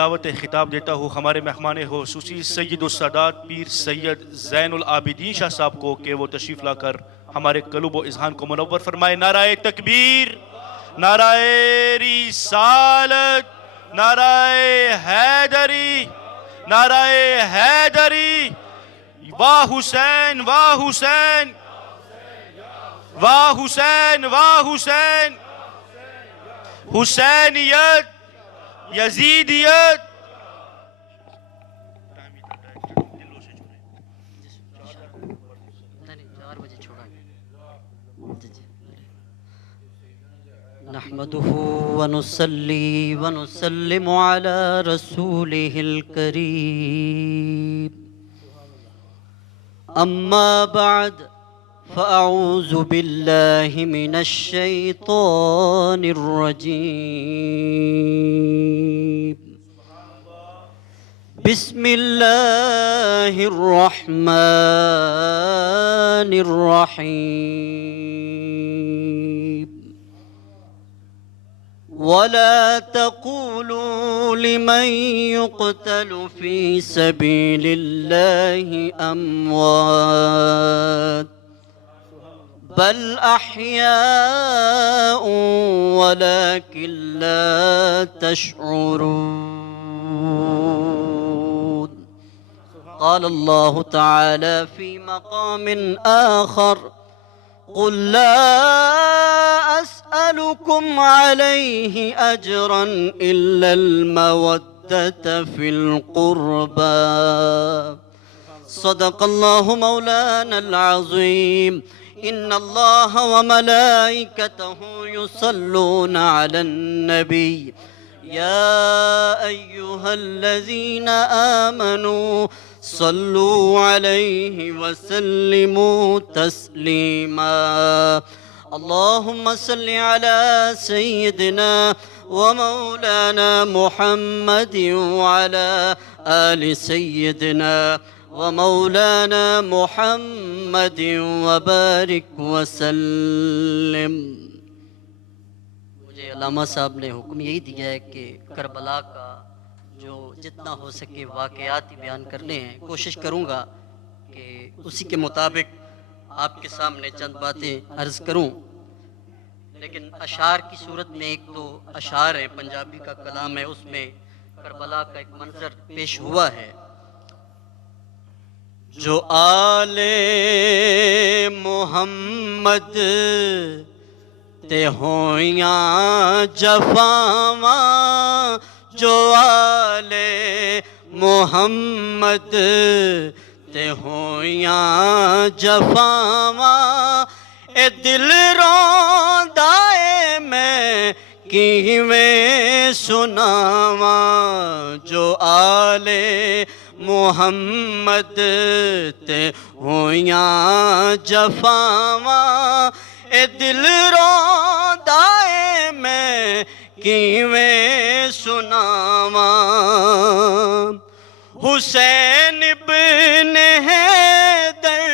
دعوت خطاب دیتا ہوں ہمارے مہمان خصوصی سید السادات پیر سید زین العابدین شاہ صاحب کو کہ وہ تشریف لا کر ہمارے قلوب و اذہان کو منور فرمائے۔ نعرہ تکبیر، نعرہ رسالت، نعرہ حیدری، نعرہ حیدری، واہ حسین واہ حسین، واہ حسین واہ حسین، حسینیت، یزیدیت۔ نحمده ونصلي ونسلم على رسوله الكريم أما بعد فأعوذ بالله من الشيطان الرجيم بسم الله الرحمن الرحيم ولا تقولوا لمن يقتل في سبيل الله أموات بل أحياء ولكن لا تشعرون قال الله تعالى في مقام آخر قل لا أسألكم عليه أجرا إلا المودة في القربى صدق الله مولانا العظيم إن الله وملائكته يصلون على النبي يا أيها الذين آمنوا صلوا عليه وسلموا تسليما اللهم صل على سيدنا ومولانا محمد وعلى آل سيدنا ومولانا محمد وبارك وسلم۔ مجھے علامہ صاحب نے حکم یہی دیا ہے کہ کربلا کا جو جتنا ہو سکے واقعات ہی بیان کرنے ہیں، کوشش کروں گا کہ اسی کے مطابق آپ کے سامنے چند باتیں عرض کروں، لیکن اشعار کی صورت میں ایک تو اشعار ہیں، پنجابی کا کلام ہے، اس میں کربلا کا ایک منظر پیش ہوا ہے۔ جو آل محمد تے ہویاں جفاواں جو آل محمد تے ہویاں جفاواں اے دل روندا اے میں کیویں سناواں جو آل محمد تے ہویاں جفاواں اے دل روندا اے میں کیویں سناواں حسین ابن حیدر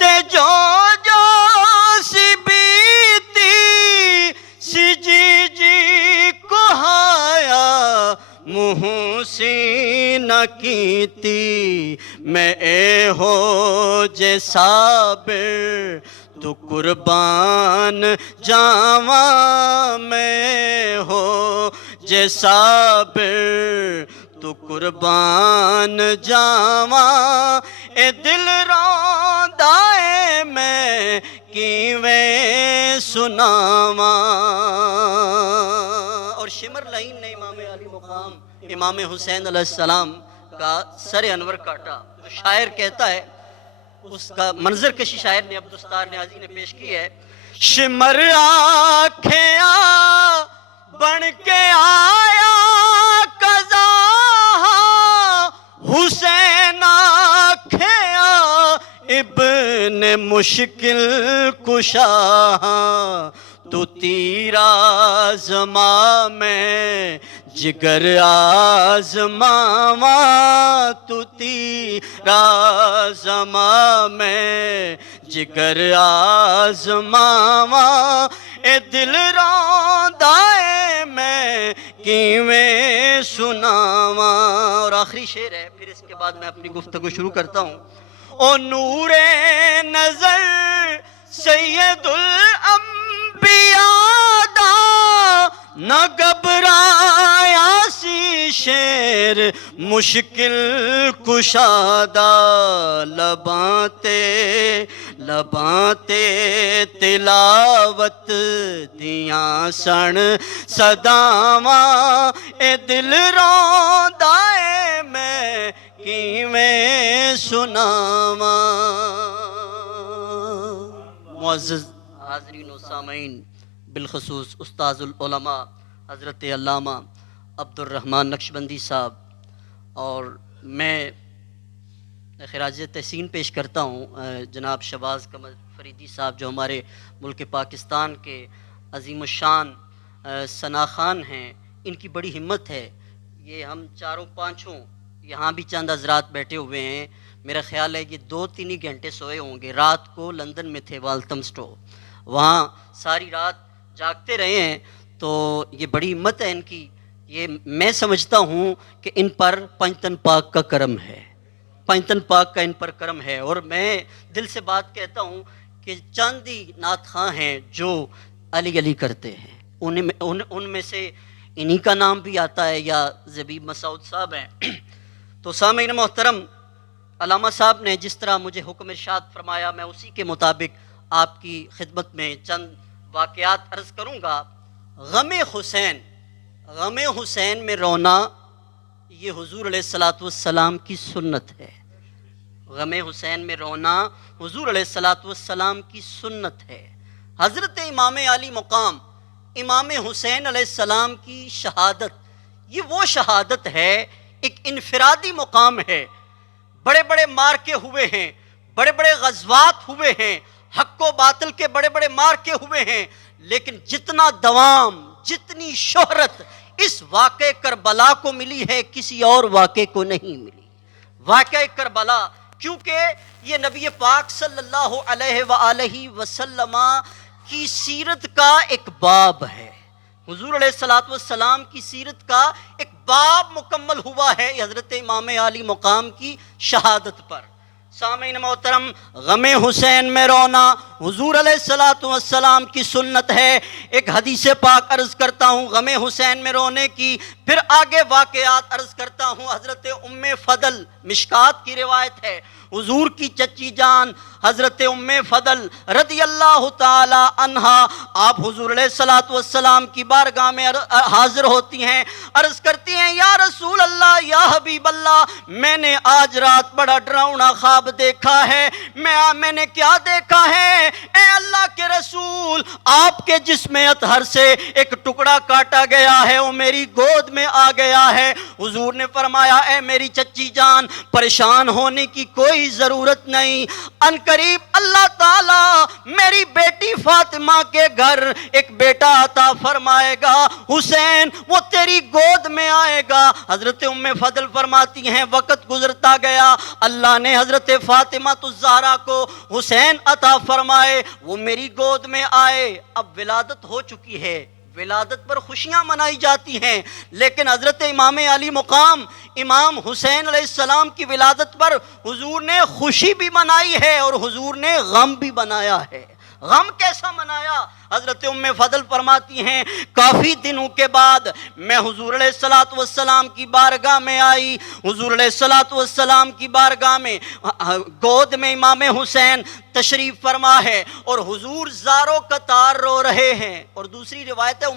تے جو جو سی بیتی سی جی جی کو ہایا محسین کیتی میں اے ہو جے صابر تو قربان جاواں میں ہو جے صابر تو قربان جاواں اے دل روندا اے میں کیویں سناواں۔ اور شمر لائن نے امام علی مقام امام حسین علیہ السلام کا سر انور کاٹا۔ تو شاعر کہتا ہے، اس کا منظر کشی شاعر نے عبدالستار نیازی نے پیش کی ہے، شمر آنکھیاں بن کے آیا قضا حسین آنکھیاں ابن مشکل کشا تو تیرا آزماں میں جگر آزماواں تو تیرا آزماں میں جگر آزماواں اے دل روندا اے میں کیویں سناواں. اور آخری شعر ہے، پھر اس کے بعد میں اپنی گفتگو شروع کرتا ہوں. او نور نظر سید الانبیاء دا نہ گھبرایا سی شیر مشکل کشادہ. لباں تے تلاوت دیاں سن صداواں اے دل روندا اے میں کیویں سناواں. معزز حاضرین و سامعین، بالخصوص استاذ العلماء حضرت علامہ عبد الرحمن نقشبندی صاحب، اور میں خراج تحسین پیش کرتا ہوں جناب شہباز قمر فریدی صاحب، جو ہمارے ملک پاکستان کے عظیم الشان ثنا خان ہیں. ان کی بڑی ہمت ہے. یہ ہم چاروں پانچوں یہاں بھی چند حضرات بیٹھے ہوئے ہیں، میرا خیال ہے کہ 2-3 ہی گھنٹے سوئے ہوں گے. رات کو لندن میں تھے والتھمسٹو، وہاں ساری رات جاگتے رہے ہیں. تو یہ بڑی ہمت ہے ان کی. یہ میں سمجھتا ہوں کہ ان پر پنجتن پاک کا کرم ہے، پنجتن پاک کا ان پر کرم ہے. اور میں دل سے بات کہتا ہوں کہ چند ہی نعت خواں ہیں جو علی علی کرتے ہیں. ان میں سے انہی کا نام بھی آتا ہے، یا زبیب مسعود صاحب ہیں. تو سامعین محترم، علامہ صاحب نے جس طرح مجھے حکم ارشاد فرمایا، میں اسی کے مطابق آپ کی خدمت میں چند واقعات عرض کروں گا. غم حسین میں رونا یہ حضور علیہ السلام کی سنت ہے. غم حسین میں رونا حضور علیہ السلام کی سنت ہے. حضرت امام علی مقام امام حسین علیہ السلام کی شہادت، یہ وہ شہادت ہے، ایک انفرادی مقام ہے. بڑے بڑے مارکے ہوئے ہیں، بڑے بڑے غزوات ہوئے ہیں، حق و باطل کے بڑے بڑے مارکے ہوئے ہیں، لیکن جتنا دوام، جتنی شہرت اس واقعہ کربلا کو ملی ہے، کسی اور واقعے کو نہیں ملی. واقعہ کربلا، کیونکہ یہ نبی پاک صلی اللہ علیہ وآلہ وسلم کی سیرت کا ایک باب ہے. حضور علیہ السلام کی سیرت کا ایک باب مکمل ہوا ہے حضرت امام علی مقام کی شہادت پر. سامعین محترم، غم حسین میں رونا حضور علیہ السلام کی سنت ہے. ایک حدیث پاک عرض کرتا ہوں غم حسین میں رونے کی، پھر آگے واقعات عرض کرتا ہوں. حضرت ام فضل، مشکات کی روایت ہے، حضور کی چچی جان حضرت ام فضل رضی اللہ تعالی عنہا، آپ حضور علیہ السلام کی بارگاہ میں حاضر ہوتی ہیں، عرض کرتی ہیں یا رسول اللہ، یا حبیب اللہ، میں نے آج رات بڑا ڈراؤنا خواب دیکھا ہے. میں نے کیا دیکھا ہے؟ اے اللہ کے رسول، آپ کے جسم اطہر سے ایک ٹکڑا کاٹا گیا ہے، وہ میری گود میں آ گیا ہے. حضور نے فرمایا اے میری چچی جان، پریشان ہونے کی کوئی ضرورت نہیں، ان قریب اللہ تعالیٰ میری بیٹی فاطمہ کے گھر ایک بیٹا عطا فرمائے گا، حسین وہ تیری گود میں آئے گا. حضرت ام فضل فرماتی ہیں وقت گزرتا گیا، اللہ نے حضرت فاطمہ الزہرا کو حسین عطا فرمائے، وہ میری گود میں آئے. اب ولادت ہو چکی ہے، ولادت پر خوشیاں منائی جاتی ہیں، لیکن حضرت امام علی مقام امام حسین علیہ السلام کی ولادت پر حضور نے خوشی بھی منائی ہے اور حضور نے غم بھی منایا ہے. غم کیسا منایا؟ حضرت ام فضل فرماتی ہیں کافی دنوں کے بعد میں حضور علیہ السلام کی بارگاہ میں آئی. حضور علیہ السلام کی بارگاہ میں گود میں امام حسین تشریف فرما ہے اور حضور زارو قطار رو رہے ہیں. اور دوسری روایت ہے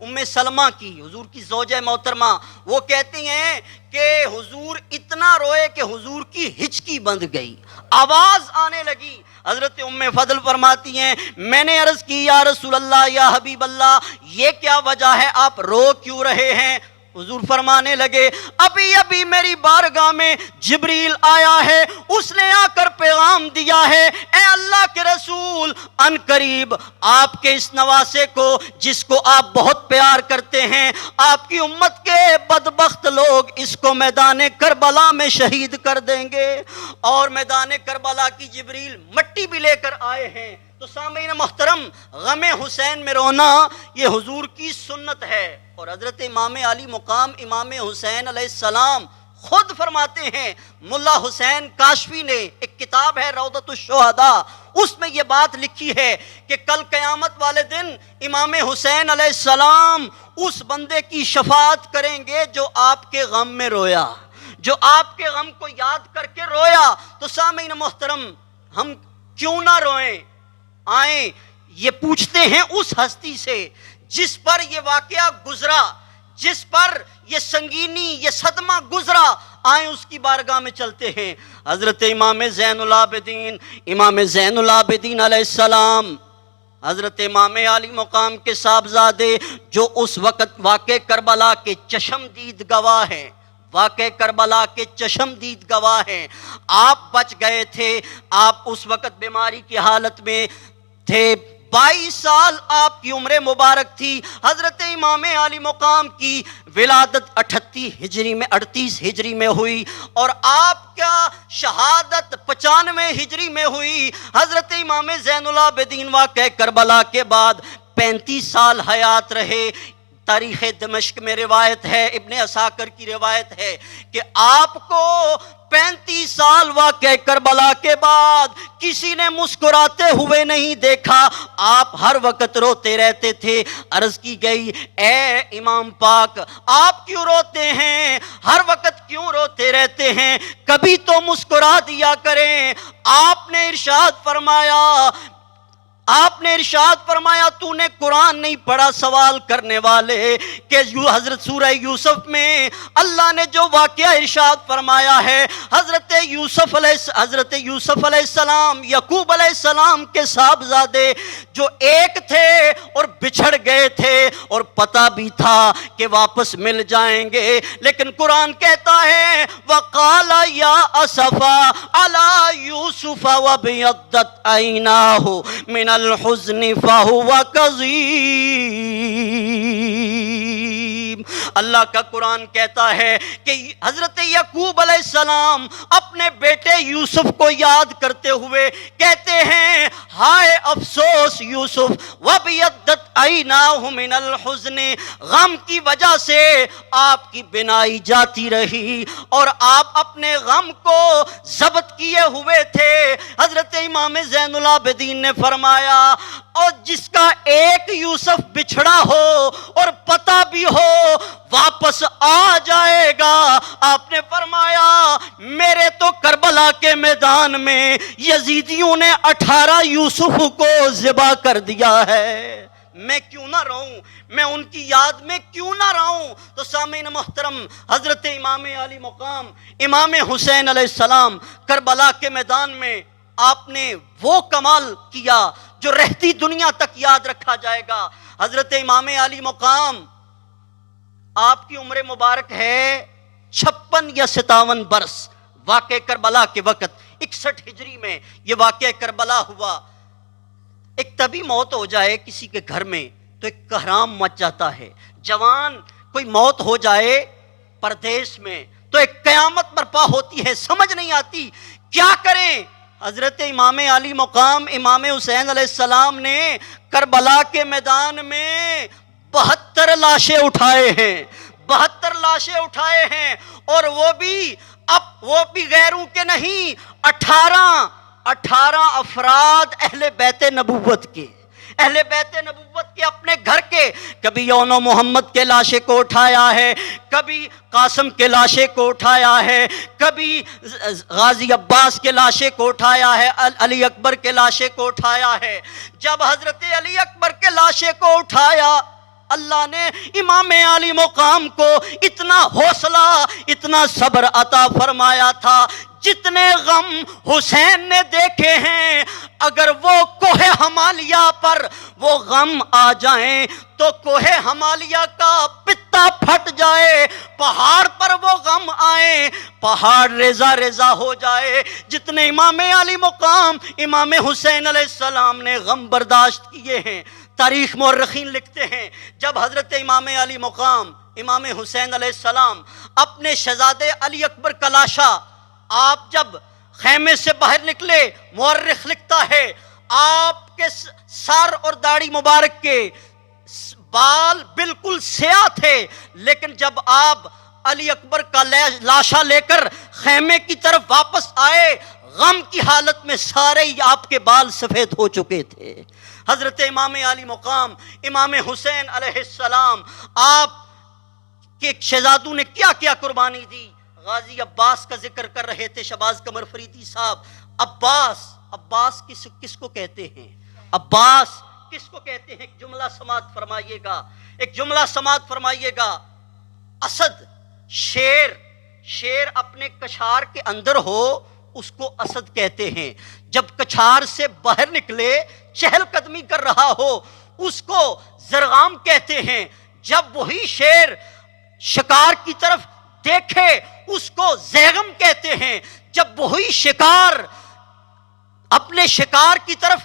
ام سلمہ کی، حضور کی زوجہ محترمہ، وہ کہتی ہیں کہ حضور اتنا روئے کہ حضور کی ہچکی بند گئی، آواز آنے لگی. حضرت ام فضل فرماتی ہیں میں نے عرض کی یا رسول اللہ، یا حبیب اللہ، یہ کیا وجہ ہے، آپ رو کیوں رہے ہیں؟ حضور فرمانے لگے ابھی میری بارگاہ میں جبریل آیا ہے، اس نے آ کر پیغام دیا ہے اے اللہ کے رسول، ان قریب آپ کے اس نواسے کو جس کو آپ بہت پیار کرتے ہیں، آپ کی امت کے بدبخت لوگ اس کو میدان کربلا میں شہید کر دیں گے. اور میدان کربلا کی جبریل مٹی بھی لے کر آئے ہیں. تو سامعین محترم، غم حسین میں رونا یہ حضور کی سنت ہے. اور حضرت امام علی مقام امام حسین علیہ السلام خود فرماتے ہیں، ملا حسین کاشفی نے ایک کتاب ہے روضۃ الشہداء، اس میں یہ بات لکھی ہے کہ کل قیامت والے دن امام حسین علیہ السلام اس بندے کی شفاعت کریں گے جو آپ کے غم میں رویا، جو آپ کے غم کو یاد کر کے رویا۔ تو سامعین محترم، ہم کیوں نہ روئیں؟ آئیں یہ پوچھتے ہیں اس ہستی سے جس پر یہ واقعہ گزرا، جس پر یہ سنگینی، یہ صدمہ گزرا، آئیں اس کی بارگاہ میں چلتے ہیں۔ حضرت امام زین العابدین علیہ السلام، حضرت امام علی مقام کے صاحبزادے جو اس وقت واقع کربلا کے چشمدید گواہ ہیں، واقع کربلا کے چشمدید گواہ ہیں۔ آپ بچ گئے تھے، آپ اس وقت بیماری کی حالت میں تھے، 22 سال آپ کی عمر مبارک تھی۔ حضرت امام علی مقام کی ولادت 38 ہجری میں ہوئی اور آپ کا شہادت 95 ہجری میں ہوئی۔ حضرت امام زین العابدین واقع کربلا کے بعد 35 سال حیات رہے۔ تاریخ دمشق میں روایت ہے، ابن عساکر کی روایت ہے کہ آپ کو 35 سال واقع کربلا کے بعد کسی نے مسکراتے ہوئے نہیں دیکھا، آپ ہر وقت روتے رہتے تھے۔ عرض کی گئی، اے امام پاک آپ کیوں روتے ہیں؟ ہر وقت کیوں روتے رہتے ہیں؟ کبھی تو مسکرا دیا کریں۔ آپ نے ارشاد فرمایا تو نے قرآن نہیں پڑھا عمل کرنے والے، کہ حضرت سورہ یوسف میں اللہ نے جو واقعہ ارشاد فرمایا ہے، حضرت یوسف علیہ السلام، یعقوب علیہ السلام کے صاحبزادے جو ایک تھے اور بچھڑ گئے تھے اور پتہ بھی تھا کہ واپس مل جائیں گے، لیکن قرآن کہتا ہے وَقَالَ يَا أَسَفَا عَلَى يُوسُفَ وَابْيَضَّتْ عَيْنَاهُ مِنَ الْحُزْنِ فَهُوَ كَظِيمٌ۔ اللہ کا قرآن کہتا ہے کہ حضرت یعقوب علیہ السلام اپنے بیٹے یوسف کو یاد کرتے ہوئے کہتے ہیں ہائے افسوس یوسف، وَابْيَضَّتْ عَيْنَاهُ مِنَ الْحُزْنِ، غم کی وجہ سے آپ کی بینائی جاتی رہی اور آپ اپنے غم کو ضبط کیے ہوئے تھے۔ حضرت امام زین العابدین نے فرمایا اور جس کا ایک یوسف بچھڑا ہو اور پتہ بھی ہو واپس آ جائے گا، آپ نے فرمایا میرے تو کربلا کے میدان میں یزیدیوں نے 18 یوسف کو ذبح کر دیا ہے، میں کیوں نہ رہوں؟ میں ان کی یاد میں کیوں نہ رہوں؟ تو سامعین محترم، حضرت امام علی مقام امام حسین علیہ السلام کربلا کے میدان میں آپ نے وہ کمال کیا جو رہتی دنیا تک یاد رکھا جائے گا۔ حضرت امام علی مقام، آپ کی عمر مبارک ہے 56 یا 57 برس، واقع کربلا کے وقت 61 ہجری میں یہ واقع کربلا ہوا۔ ایک طبی موت ہو جائے کسی کے گھر میں تو ایک کہرام مچ جاتا ہے، جوان کوئی موت ہو جائے پردیس میں تو ایک قیامت برپا ہوتی ہے، سمجھ نہیں آتی کیا کریں۔ حضرت امام علی مقام امام حسین علیہ السلام نے کربلا کے میدان میں 72 لاشیں اٹھائے ہیں، 72 لاشیں اٹھائے ہیں، اور وہ بھی غیروں کے نہیں، 18 افراد اہل بیت نبوت کے، اپنے گھر کے، کبھی یون محمد کے لاشے کو اٹھایا ہے، کبھی قاسم کے لاشے کو اٹھایا ہے، کبھی غازی عباس کے لاشے کو اٹھایا ہے، علی اکبر کے لاشے کو اٹھایا ہے۔ جب حضرت علی اکبر کے لاشے کو اٹھایا، اللہ نے امام علی مقام کو اتنا حوصلہ، اتنا صبر عطا فرمایا تھا، جتنے غم حسین نے دیکھے ہیں اگر وہ کوہ ہمالیہ پر وہ غم آ جائیں تو کوہ ہمالیہ کا پتا پھٹ جائے، پہاڑ پر وہ غم آئیں پہاڑ ریزہ ریزہ ہو جائے، جتنے امام علی مقام امام حسین علیہ السلام نے غم برداشت کیے ہیں۔ تاریخ مورخین لکھتے ہیں جب حضرت امام علی مقام امام حسین علیہ السلام اپنے شہزادے علی اکبر کا لاشا، آپ جب خیمے سے باہر نکلے، مورخ لکھتا ہے آپ کے سر اور داڑھی مبارک کے بال بالکل سیاہ تھے، لیکن جب آپ علی اکبر کا لاشا لے کر خیمے کی طرف واپس آئے، غم کی حالت میں سارے آپ کے بال سفید ہو چکے تھے۔ حضرت امام علی مقام امام حسین علیہ السلام، آپ کے شہزادوں نے کیا کیا قربانی دی۔ غازی عباس کا ذکر کر رہے تھے شہباز قمر فریدی صاحب۔ عباس کس کو کہتے ہیں؟ عباس کس کو کہتے ہیں؟ ایک جملہ سماعت فرمائیے گا، ایک جملہ سماعت فرمائیے گا۔ اسد، شیر اپنے کچھار کے اندر ہو اس کو اسد کہتے ہیں، جب کچھار سے باہر نکلے چہل قدمی کر رہا ہو اس کو زرغام کہتے ہیں، جب وہی شیر شکار کی طرف دیکھے اس کو زیغم کہتے ہیں، جب وہی شکار اپنے شکار کی طرف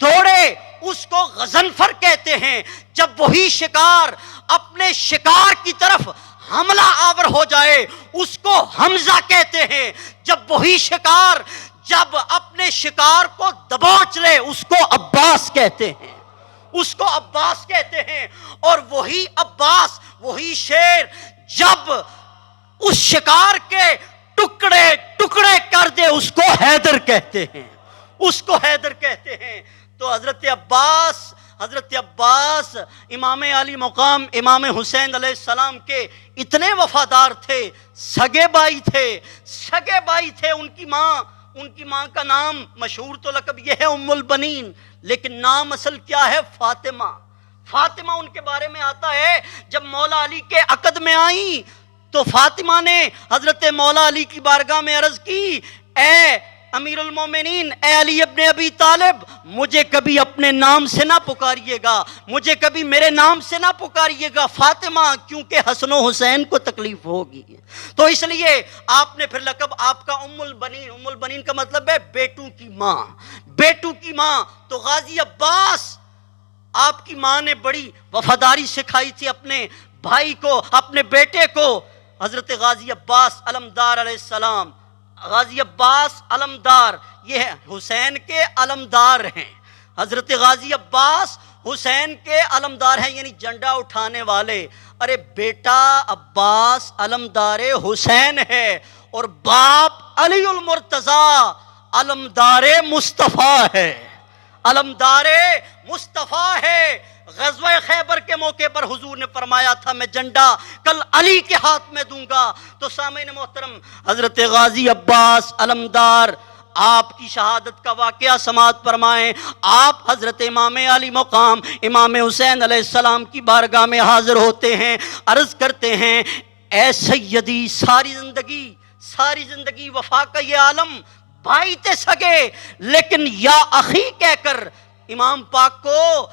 دوڑے اس کو غضنفر کہتے ہیں، جب وہی شکار اپنے شکار کی طرف حملہ آور ہو جائے اس کو حمزہ کہتے ہیں، جب وہی شکار جب اپنے شکار کو دبوچ لے اس کو عباس کہتے ہیں، اس کو عباس کہتے ہیں۔ اور وہی عباس، وہی شیر جب اس شکار کے ٹکڑے ٹکڑے کر دے اس کو حیدر کہتے ہیں، اس کو حیدر کہتے ہیں۔ تو حضرت عباس امام علی مقام امام حسین علیہ السلام کے اتنے وفادار تھے، سگے بھائی تھے۔ ان کی ماں کا نام مشہور تو لقب یہ ہے ام البنین، لیکن نام اصل کیا ہے؟ فاطمہ ان کے بارے میں آتا ہے جب مولا علی کے عقد میں آئیں تو فاطمہ نے حضرت مولا علی کی بارگاہ میں عرض کی، اے امیر المومنین، اے علی ابن ابی طالب، مجھے کبھی اپنے نام سے نہ پکاریے گا، مجھے کبھی میرے نام سے نہ پکاریے گا فاطمہ، کیونکہ حسن و حسین کو تکلیف ہوگی۔ تو اس لیے آپ نے پھر لقب آپ کا ام البنین کا مطلب ہے بیٹوں کی ماں۔ تو غازی عباس، آپ کی ماں نے بڑی وفاداری سکھائی تھی اپنے بھائی کو، اپنے بیٹے کو۔ حضرت غازی عباس علمدار علیہ السلام، غازی عباس علمدار، یہ حسین کے علمدار ہیں۔ حضرت غازی عباس حسین کے علمدار ہیں، یعنی جھنڈا اٹھانے والے۔ ارے بیٹا عباس علمدار حسین ہے اور باپ علی المرتضیٰ علمدار مصطفیٰ ہے، علمدار مصطفیٰ ہے۔ غزوہ خیبر کے موقع پر حضور نے فرمایا تھا میں جھنڈا کل علی کے ہاتھ میں دوں گا۔ تو سامعین محترم، حضرت غازی عباس علمدار، آپ کی شہادت کا واقعہ سماعت فرمائیں۔ آپ حضرت امام علی مقام امام حسین علیہ السلام کی بارگاہ میں حاضر ہوتے ہیں، عرض کرتے ہیں، اے سیدی، ساری زندگی وفا کا یہ عالم بھائی تھے سگے، لیکن یا اخی کہہ کر امام پاک کو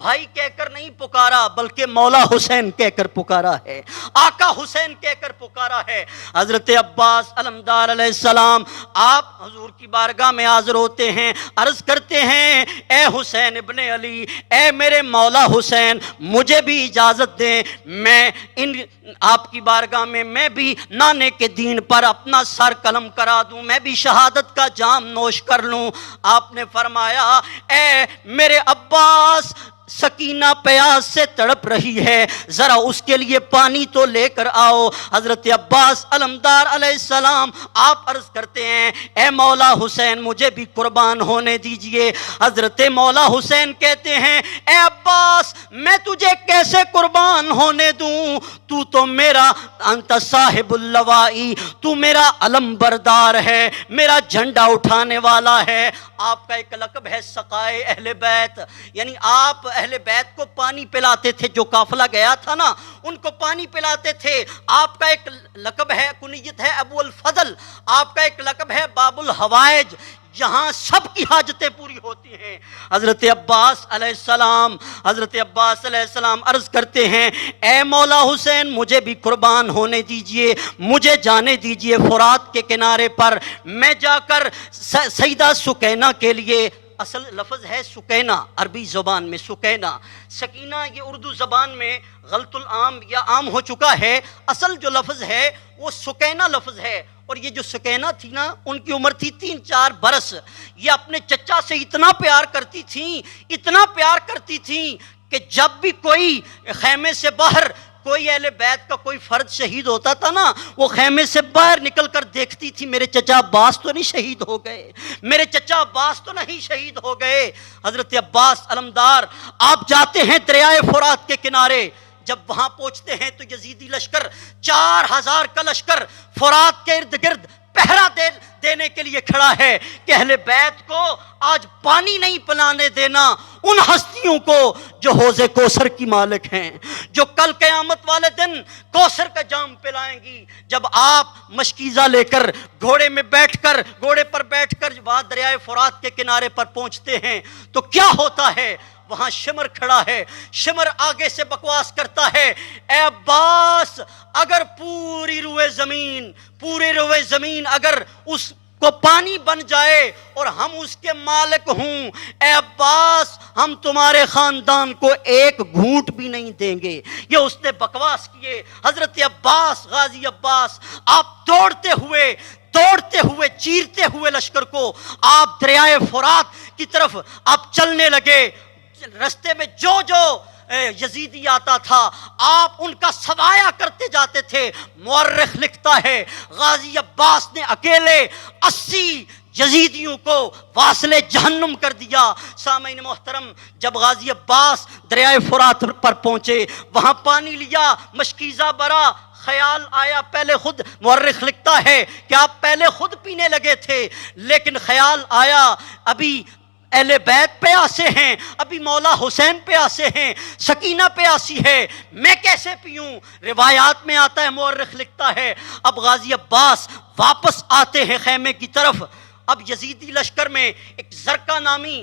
بھائی کہہ کر نہیں پکارا بلکہ مولا حسین کہہ کر پکارا ہے، آقا حسین کہہ کر پکارا ہے۔ حضرت عباس علمدار علیہ السلام آپ حضور کی بارگاہ میں حاضر ہوتے ہیں، عرض کرتے ہیں، اے حسین ابن علی، اے میرے مولا حسین، مجھے بھی اجازت دیں، میں آپ کی بارگاہ میں میں بھی نانے کے دین پر اپنا سر قلم کرا دوں، میں بھی شہادت کا جام نوش کر لوں۔ آپ نے فرمایا، اے میرے عباس، سکینہ پیاس سے تڑپ رہی ہے، ذرا اس کے لیے پانی تو لے کر آؤ۔ حضرت عباس علمدار علیہ السلام آپ عرض کرتے ہیں، اے مولا حسین، مجھے بھی قربان ہونے دیجئے۔ حضرت مولا حسین کہتے ہیں، اے عباس، میں تجھے کیسے قربان ہونے دوں؟ تو میرا انت صاحب اللوائی، تو میرا علم بردار ہے، میرا جھنڈا اٹھانے والا ہے۔ آپ کا ایک لقب ہے سقائے اہل بیت، یعنی آپ اہل بیت کو پانی پلاتے تھے، جو قافلہ گیا تھا نا ان کو پانی پلاتے تھے۔ آپ کا ایک لقب ہے، کنیت ہے ابو الفضل، آپ کا ایک لقب ہے باب الحوائج، جہاں سب کی حاجتیں پوری ہوتی ہیں۔ حضرت عباس علیہ السلام عرض کرتے ہیں، اے مولا حسین، مجھے بھی قربان ہونے دیجئے، مجھے جانے دیجئے فرات کے کنارے پر، میں جا کر سیدہ سکینہ کے لیے، اصل لفظ ہے سکینہ، عربی زبان میں سکینہ، سکینہ یہ اردو زبان میں غلط العام یا عام ہو چکا ہے، اصل جو لفظ ہے وہ سکینہ لفظ ہے۔ اور یہ جو سکینہ تھی نا، ان کی عمر تھی 3-4 برس، یہ اپنے چچا سے اتنا پیار کرتی تھیں کہ جب بھی کوئی خیمے سے باہر کوئی اہل بیت کا کوئی فرد شہید ہوتا تھا نا، وہ خیمے سے باہر نکل کر دیکھتی تھی میرے چچا عباس تو نہیں شہید ہو گئے، میرے چچا عباس تو نہیں شہید ہو گئے۔ حضرت عباس علمدار آپ جاتے ہیں دریائے فرات کے کنارے، جب وہاں پہنچتے ہیں تو یزیدی لشکر 4000 کا لشکر فرات کے ارد گرد پہرا دینے کے لیے کھڑا ہے کہ اہل بیت کو آج پانی نہیں پلانے دینا ان ہستیوں کو جو حوض کوثر کی مالک ہیں، جو کل قیامت والے دن کوثر کا جام پلائیں گی۔ جب آپ مشکیزہ لے کر گھوڑے پر بیٹھ کر وہاں دریائے فرات کے کنارے پر پہنچتے ہیں تو کیا ہوتا ہے؟ وہاں شمر کھڑا ہے، شمر آگے سے بکواس کرتا ہے، اے عباس اگر پوری روئے زمین اگر اس کو پانی بن جائے اور ہم اس کے مالک ہوں، اے عباس ہم تمہارے خاندان کو ایک گھونٹ بھی نہیں دیں گے۔ یہ اس نے بکواس کیے۔ حضرت عباس، غازی عباس، آپ دوڑتے ہوئے چیرتے ہوئے لشکر کو آپ دریائے فرات کی طرف آپ چلنے لگے۔ رستے میں جو یزیدی آتا تھا آپ ان کا سوایہ کرتے جاتے تھے۔ مورخ لکھتا ہے غازی عباس نے اکیلے 80 یزیدیوں کو واصل جہنم کر دیا۔ سامعین محترم، جب غازی عباس دریائے فرات پر پہنچے، وہاں پانی لیا، مشکیزہ برا، خیال آیا، پہلے خود مورخ لکھتا ہے کہ آپ پہلے خود پینے لگے تھے، لیکن خیال آیا ابھی اہل بیت پہ آسے ہیں، ابھی مولا حسین پہ آسے ہیں، سکینہ پہ آسی ہے، میں کیسے پیوں؟ روایات میں آتا ہے، مورخ لکھتا ہے اب غازی عباس واپس آتے ہیں خیمے کی طرف۔ اب یزیدی لشکر میں ایک زرقہ نامی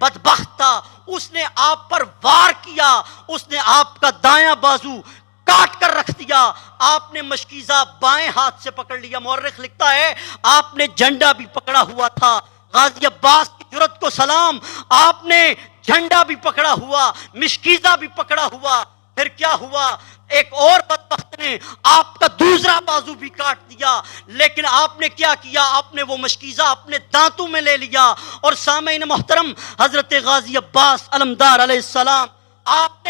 بدبخت تھا، اس نے آپ پر وار کیا، اس نے آپ کا دایاں بازو کاٹ کر رکھ دیا، آپ نے مشکیزہ بائیں ہاتھ سے پکڑ لیا۔ مورخ لکھتا ہے آپ نے جھنڈا بھی پکڑا ہوا تھا۔ غازی عباس کی جرأت کو سلام، آپ نے جھنڈا بھی پکڑا ہوا، مشکیزہ بھی پکڑا ہوا۔ پھر کیا ہوا؟ ایک اور بدبخت نے آپ کا دوسرا بازو بھی کاٹ دیا، لیکن آپ نے کیا کیا؟ آپ نے وہ مشکیزہ اپنے دانتوں میں لے لیا۔ اور سامعین محترم، حضرت غازی عباس علمدار علیہ السلام آپ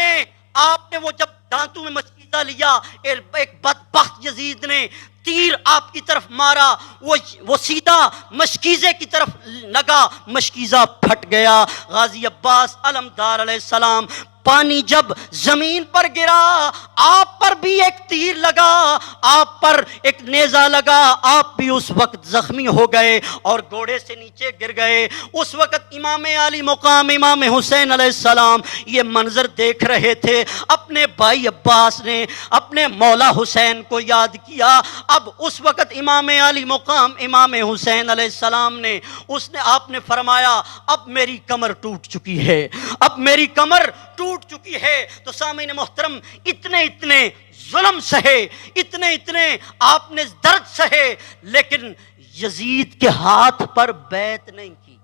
نے وہ جب دانتوں میں مشکیزہ لیا، ایک بدبخت یزید نے تیر آپ کی طرف مارا، وہ سیدھا مشکیزے کی طرف لگا، مشکیزہ پھٹ گیا۔ غازی عباس علمدار علیہ السلام، پانی جب زمین پر گرا، آپ پر بھی ایک تیر لگا، آپ پر ایک نیزہ لگا، آپ بھی اس وقت زخمی ہو گئے اور گھوڑے سے نیچے گر گئے۔ اس وقت امام علی مقام امام حسین علیہ السلام یہ منظر دیکھ رہے تھے۔ اپنے بھائی عباس نے اپنے مولا حسین کو یاد کیا۔ اب اس وقت امام علی مقام امام حسین علیہ السلام نے آپ نے فرمایا اب میری کمر ٹوٹ چکی ہے، اب میری کمر ٹوٹ چکی ہے۔ تو سامعین محترم، اتنے ظلم سہے، اتنے آپ نے درد سہے، لیکن یزید کے ہاتھ پر بیعت نہیں کی۔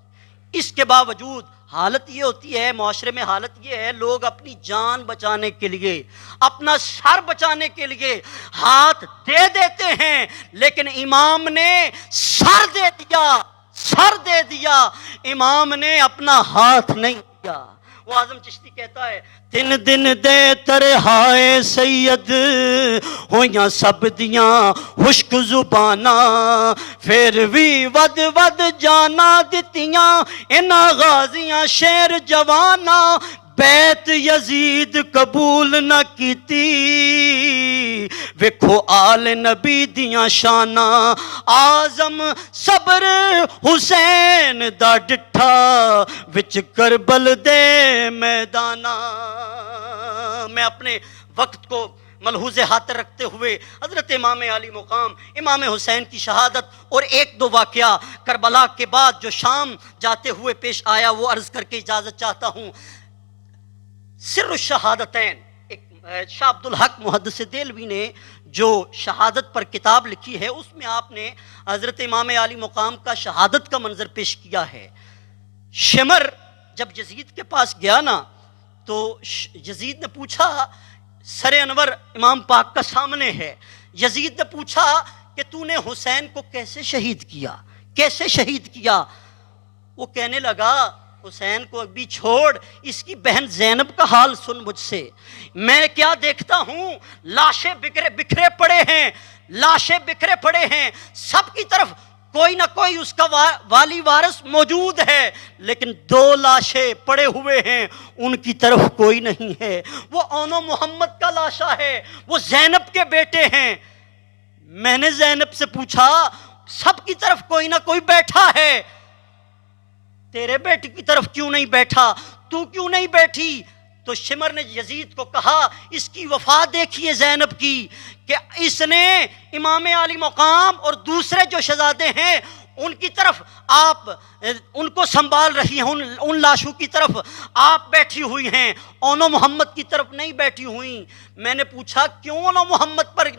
اس کے باوجود حالت یہ ہوتی ہے، معاشرے میں حالت یہ ہے، لوگ اپنی جان بچانے کے لیے، اپنا سر بچانے کے لیے ہاتھ دے دیتے ہیں، لیکن امام نے سر دے دیا، امام نے اپنا ہاتھ نہیں دیا۔ وہ اعظم چشتی کہتا ہے تین دن دے ترہائے سید ہویاں سب دیاں خشک زباناں، پھر بھی ود جانا دتیاں انہاں غازیاں شیر جواناں، بیعت یزید قبول نہ کیتی، ویکھو آل نبی دیاں شاناں، اعظم صبر حسین دا ڈٹھا وچ کربل دے میداناں۔ میں اپنے وقت کو ملحوظ خاطر رکھتے ہوئے حضرت امام علی مقام امام حسین کی شہادت اور ایک دو واقعہ کربلا کے بعد جو شام جاتے ہوئے پیش آیا وہ عرض کر کے اجازت چاہتا ہوں۔ سر الشہادتین، ایک شاہ عبدالحق محدث دہلوی نے جو شہادت پر کتاب لکھی ہے، اس میں آپ نے حضرت امام علی مقام کا شہادت کا منظر پیش کیا ہے۔ شمر جب یزید کے پاس گیا نا تو یزید نے پوچھا، سر انور امام پاک کا سامنے ہے، یزید نے پوچھا کہ تو نے حسین کو کیسے شہید کیا؟ وہ کہنے لگا حسین کو ابھی چھوڑ، اس کی بہن زینب کا حال سن مجھ سے۔ میں کیا دیکھتا ہوں، لاشیں بکھرے پڑے ہیں، لاشیں بکھرے پڑے ہیں، سب کی طرف کوئی نہ کوئی اس کا والی وارث موجود ہے، لیکن 2 لاشیں پڑے ہوئے ہیں، ان کی طرف کوئی نہیں ہے۔ وہ اونو محمد کا لاشا ہے، وہ زینب کے بیٹے ہیں۔ میں نے زینب سے پوچھا، سب کی طرف کوئی نہ کوئی بیٹھا ہے، تیرے بیٹے کی طرف کیوں نہیں بیٹھا، تو کیوں نہیں بیٹھی؟ تو شمر نے یزید کو کہا، اس کی وفا دیکھیے زینب کی، کہ اس نے امام علی مقام اور دوسرے جو شہزادے ہیں ان کی طرف آپ ان کو سنبھال رہی ہیں، ان لاشوں کی طرف آپ بیٹھی ہوئی ہیں، اونو محمد کی طرف نہیں بیٹھی ہوئی۔ میں نے پوچھا کیوں اونو محمد پر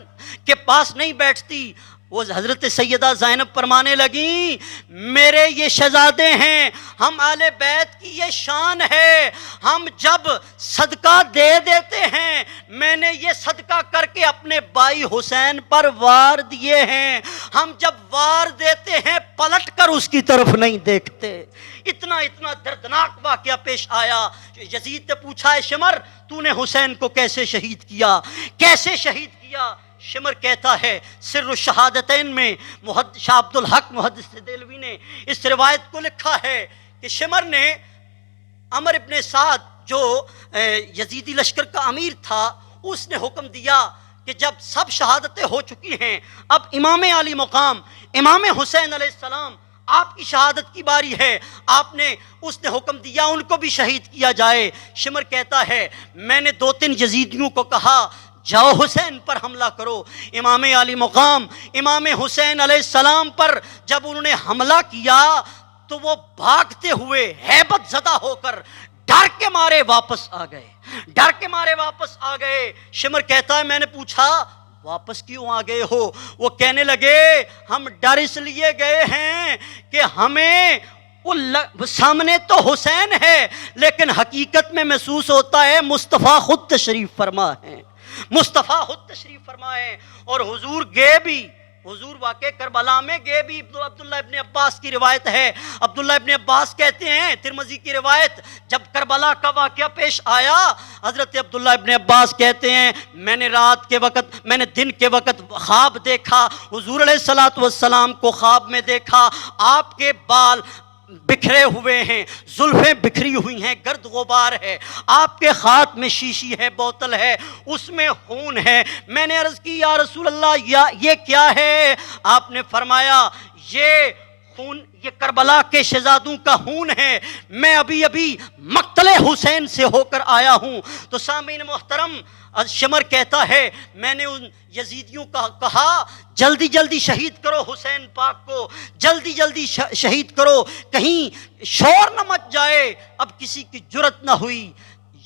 کے پاس نہیں بیٹھتی؟ وہ حضرت سیدہ زینب فرمانے لگیں، میرے یہ شہزادے ہیں، ہم اہل بیت کی یہ شان ہے، ہم جب صدقہ دے دیتے ہیں، میں نے یہ صدقہ کر کے اپنے بھائی حسین پر وار دیے ہیں، ہم جب وار دیتے ہیں پلٹ کر اس کی طرف نہیں دیکھتے۔ اتنا دردناک واقعہ پیش آیا۔ یزید نے پوچھا، ہے شمر تو نے حسین کو کیسے شہید کیا، کیسے شہید کیا؟ شمر کہتا ہے، سر الشہادتین میں شاہ عبدالحق محدث دہلوی نے اس روایت کو لکھا ہے کہ شمر نے عمر ابن سعد جو یزیدی لشکر کا امیر تھا، اس نے حکم دیا کہ جب سب شہادتیں ہو چکی ہیں، اب امام علی مقام امام حسین علیہ السلام آپ کی شہادت کی باری ہے۔ اس نے حکم دیا ان کو بھی شہید کیا جائے۔ شمر کہتا ہے، میں نے 2-3 یزیدیوں کو کہا جاؤ حسین پر حملہ کرو۔ امام علی مقام امام حسین علیہ السلام پر جب انہوں نے حملہ کیا تو وہ بھاگتے ہوئے ہیبت زدہ ہو کر ڈر کے مارے واپس آ گئے۔ شمر کہتا ہے، میں نے پوچھا واپس کیوں آ گئے ہو؟ وہ کہنے لگے، ہم ڈر اس لیے گئے ہیں کہ ہمیں وہ سامنے تو حسین ہے، لیکن حقیقت میں محسوس ہوتا ہے مصطفیٰ خود تشریف فرما ہے، اور حضور گئے بھی، حضور واقع کربلا میں گئے بھی۔ عبداللہ ابن عباس کی روایت ہے، عبداللہ ابن عباس کہتے ہیں، ترمذی کی روایت، جب کربلا کا واقعہ پیش آیا، حضرت عبداللہ ابن عباس کہتے ہیں، میں نے دن کے وقت خواب دیکھا، حضور علیہ السلام کو خواب میں دیکھا، آپ کے بال بکھرے ہوئے ہیں، زلفیں بکھری ہوئی ہیں، گرد غبار ہے، آپ کے ہاتھ میں شیشی ہے، بوتل ہے، اس میں خون ہے۔ میں نے عرض کی، یا رسول اللہ یہ کیا ہے؟ آپ نے فرمایا، یہ خون، یہ کربلا کے شہزادوں کا خون ہے، میں ابھی مقتل حسین سے ہو کر آیا ہوں۔ تو سامعین محترم، شمر کہتا ہے، میں نے ان یزیدیوں کا کہا جلدی شہید کرو حسین پاک کو، جلدی شہید کرو، کہیں شور نہ مچ جائے۔ اب کسی کی جرت نہ ہوئی،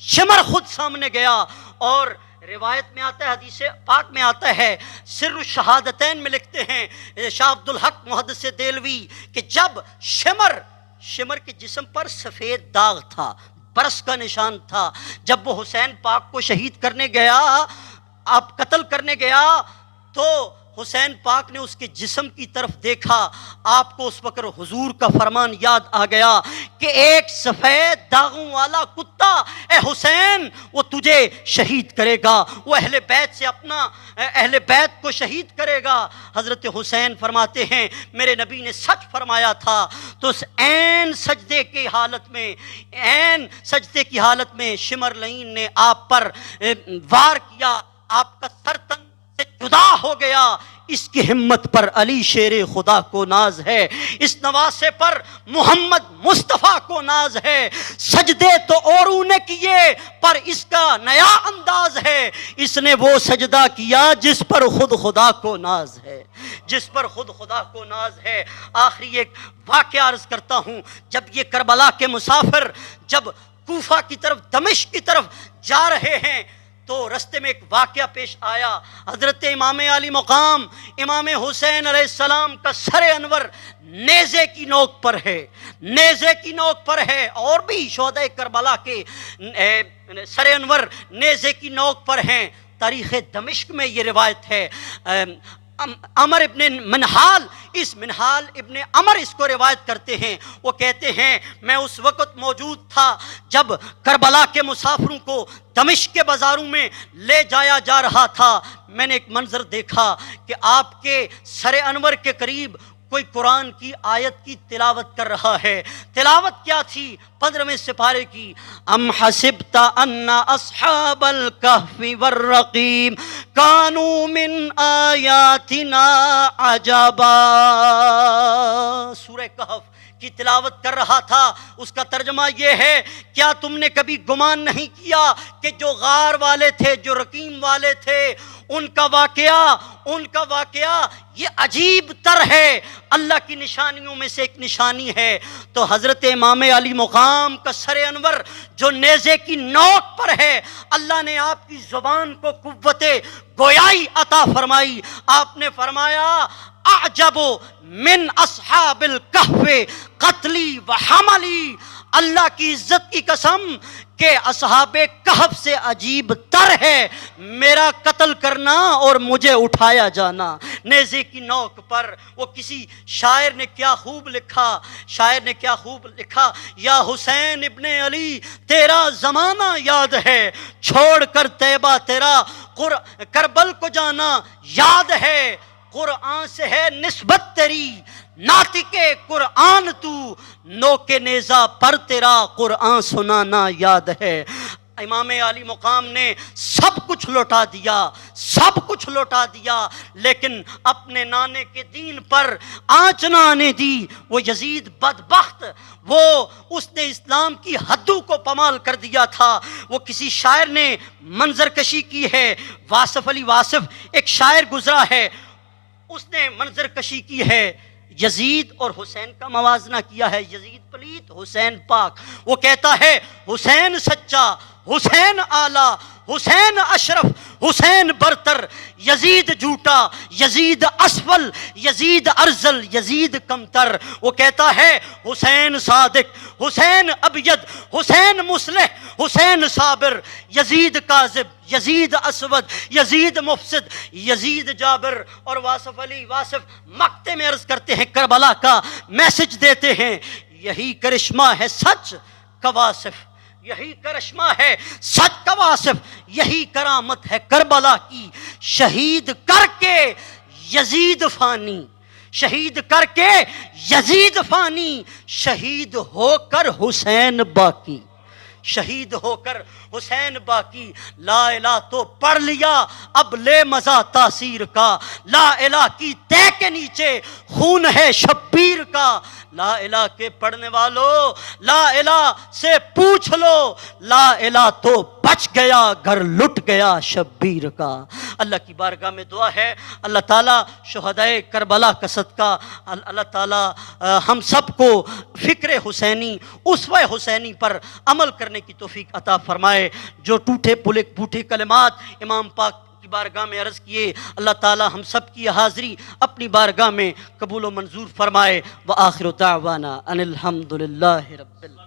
شمر خود سامنے گیا، اور روایت میں آتا ہے، حدیث پاک میں آتا ہے، سر الشہادتین میں لکھتے ہیں شاہ عبدالحق محدث دہلوی کہ جب شمر کے جسم پر سفید داغ تھا، برس کا نشان تھا، جب وہ حسین پاک کو شہید کرنے گیا، آپ قتل کرنے گیا، تو حسین پاک نے اس کے جسم کی طرف دیکھا، آپ کو اس وقت حضور کا فرمان یاد آ گیا کہ ایک سفید داغوں والا کتا، اے حسین، وہ تجھے شہید کرے گا، وہ اہل بیت کو شہید کرے گا۔ حضرت حسین فرماتے ہیں، میرے نبی نے سچ فرمایا تھا۔ تو اس عین سجدے کی حالت میں شمر لعین نے آپ پر وار کیا، آپ کا سر تن سے جدا ہو گیا۔ اس کی ہمت پر علی شیر خدا کو ناز ہے، اس نواسے پر محمد مصطفیٰ کو ناز ہے۔ سجدے تو اوروں نے کیے پر اس کا نیا انداز ہے، اس نے وہ سجدہ کیا جس پر خود خدا کو ناز ہے۔ آخری ایک واقعہ عرض کرتا ہوں، جب یہ کربلا کے مسافر جب کوفہ کی طرف، دمشق کی طرف جا رہے ہیں تو رستے میں ایک واقعہ پیش آیا۔ حضرت امام علی مقام امام حسین علیہ السلام کا سر انور نیزے کی نوک پر ہے، اور بھی شہداء کربلا کے سر انور نیزے کی نوک پر ہیں۔ تاریخ دمشق میں یہ روایت ہے۔ عمر ابن منحال، اس منحال ابن عمر اس کو روایت کرتے ہیں، وہ کہتے ہیں میں اس وقت موجود تھا جب کربلا کے مسافروں کو دمشق کے بازاروں میں لے جایا جا رہا تھا۔ میں نے ایک منظر دیکھا کہ آپ کے سر انور کے قریب کوئی قرآن کی آیت کی تلاوت کر رہا ہے۔ تلاوت کیا تھی؟ 15ویں سپارے کی، ام حسبت ان اصحاب الکہف والرقیم کانوا من آیاتنا عجبا۔ سورہ کہف کی تلاوت کر رہا تھا۔ اس کا ترجمہ یہ ہے، کیا تم نے کبھی گمان نہیں کیا کہ جو غار والے تھے، جو رقیم والے تھے، ان کا واقعہ یہ عجیب تر ہے، اللہ کی نشانیوں میں سے ایک نشانی ہے۔ تو حضرت امام علی مقام کا سر انور جو نیزے کی نوک پر ہے، اللہ نے آپ کی زبان کو قوت گویائی عطا فرمائی۔ آپ نے فرمایا اعجب من اصحاب الکہف قتلی و حملی، اللہ کی عزت کی قسم کہ اصحاب کہف سے عجیب تر ہے میرا قتل کرنا اور مجھے اٹھایا جانا نیزے کی نوک پر۔ وہ کسی شاعر نے کیا خوب لکھا، یا حسین ابن علی تیرا زمانہ یاد ہے، چھوڑ کر طیبہ تیرا کربل کو جانا یاد ہے، قرآن سے ہے نسبت تیری ناطق قرآن تو، نوک نیزہ پر تیرا قرآن سنانا یاد ہے۔ امام علی مقام نے سب کچھ لوٹا دیا، لیکن اپنے نانے کے دین پر آنچ نہ آنے دی۔ وہ یزید بدبخت، اس نے اسلام کی حدوں کو پامال کر دیا تھا۔ وہ کسی شاعر نے منظر کشی کی ہے، واصف علی واصف ایک شاعر گزرا ہے، اس نے منظر کشی کی ہے، یزید اور حسین کا موازنہ کیا ہے، یزید پلیت حسین پاک۔ وہ کہتا ہے حسین سچا، حسین اعلیٰ، حسین اشرف، حسین برتر، یزید جھوٹا، یزید اسفل، یزید ارذل، یزید کمتر۔ وہ کہتا ہے حسین صادق، حسین ابید، حسین مصلح، حسین صابر، یزید کاذب، یزید اسود، یزید مفسد، یزید جابر۔ اور واصف علی واصف مقطع میں عرض کرتے ہیں، کربلا کا میسج دیتے ہیں، یہی کرشمہ ہے سچ کا واصف، یہی کرشمہ ہے سچ کا واصف، یہی کرامت ہے کربلا کی، شہید کر کے یزید فانی، شہید کر کے یزید فانی، شہید ہو کر حسین باقی، شہید ہو کر حسین باقی۔ لا الہ تو پڑھ لیا، اب لے مزہ تاثیر کا، لا الہ کی تہ کے نیچے خون ہے شبیر کا۔ لا الہ کے پڑھنے والوں، لا الہ سے پوچھ لو، لا الہ تو بچ گیا گھر لٹ گیا شبیر کا۔ اللہ کی بارگاہ میں دعا ہے، اللہ تعالیٰ شہدائے کربلا کا صدقہ اللہ تعالیٰ ہم سب کو فکر حسینی، اسوہ حسینی پر عمل کرنے کی توفیق عطا فرمائے۔ جو ٹوٹے پھوٹے کلمات امام پاک کی بارگاہ میں عرض کیے، اللہ تعالی ہم سب کی حاضری اپنی بارگاہ میں قبول و منظور فرمائے۔ وآخر دعوانا ان الحمدللہ رب العالمین۔